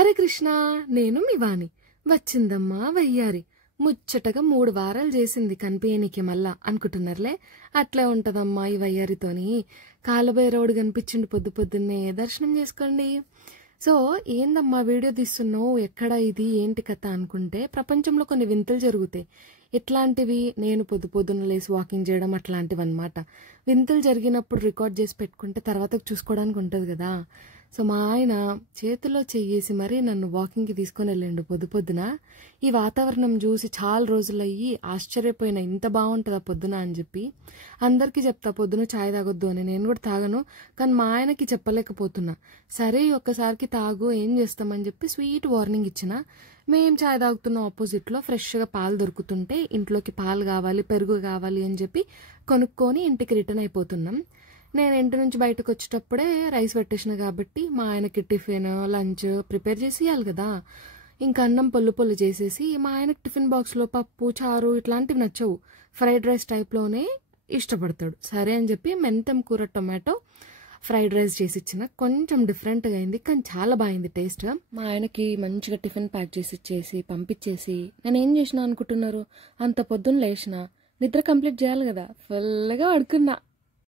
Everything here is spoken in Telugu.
హరే కృష్ణ, నేను మీ వాణి. వచ్చిందమ్మా వయ్యారి. ముచ్చటగా 3 వారాలు చేసింది కనిపించనీకి మళ్ళా అనుకుంటున్నారులే. అట్లే ఉంటదమ్మా ఈ వయ్యారితోని. కాలభైరవుడు కనిపించిండు పొద్దున్నే, దర్శనం చేసుకోండి. సో ఏందమ్మా వీడియో తీస్తున్నావు, ఎక్కడ ఇది ఏంటి కథ అనుకుంటే, ప్రపంచంలో కొన్ని వింతలు జరుగుతాయి. ఇట్లాంటివి నేను పొద్దున్న లేసి వాకింగ్ చేయడం అట్లాంటివి అనమాట. వింతలు జరిగినప్పుడు రికార్డ్ చేసి పెట్టుకుంటే తర్వాత చూసుకోవడానికి ఉంటుంది కదా. సో మా ఆయన చేతిలో చెయ్యేసి మరీ నన్ను వాకింగ్కి తీసుకొని వెళ్ళండు పొద్దున. ఈ వాతావరణం చూసి చాలా రోజులయ్యి ఆశ్చర్యపోయిన, ఇంత బాగుంటుందా పొద్దున అని చెప్పి. అందరికీ చెప్తా పొద్దున ఛాయ్ తాగొద్దు అని, నేను కూడా తాగను. కానీ మా ఆయనకి చెప్పలేకపోతున్నా. సరే ఒక్కసారికి తాగు, ఏం చేస్తామని చెప్పి స్వీట్ వార్నింగ్ ఇచ్చిన. మేం ఛాయ్ తాగుతున్నాం, ఆపోజిట్లో ఫ్రెష్గా పాలు దొరుకుతుంటే ఇంట్లోకి పాలు కావాలి, పెరుగు కావాలి అని చెప్పి కొనుక్కొని ఇంటికి రిటర్న్ అయిపోతున్నాం. నేను ఇంటి నుంచి బయటకు వచ్చేటప్పుడే రైస్ పెట్టేసిన కాబట్టి మా ఆయనకి టిఫిన్ లంచ్ ప్రిపేర్ చేసి ఇవ్వాలి కదా. ఇంకా అన్నం పొల్లు చేసేసి, మా ఆయనకి టిఫిన్ బాక్స్లో పప్పు చారు ఇట్లాంటివి నచ్చవు, ఫ్రైడ్ రైస్ టైప్లోనే ఇష్టపడతాడు. సరే అని చెప్పి మెంతం కూర టొమాటో ఫ్రైడ్ రైస్ చేసి ఇచ్చిన. కొంచెం డిఫరెంట్గా అయింది కానీ చాలా బాగుంది టేస్ట్. మా ఆయనకి మంచిగా టిఫిన్ ప్యాక్ చేసి ఇచ్చేసి పంపించేసి నేను ఏం చేసిన అనుకుంటున్నారు, అంత పొద్దున్న లేచిన నిద్ర కంప్లీట్ చేయాలి కదా, ఫుల్గా పడుకున్నా.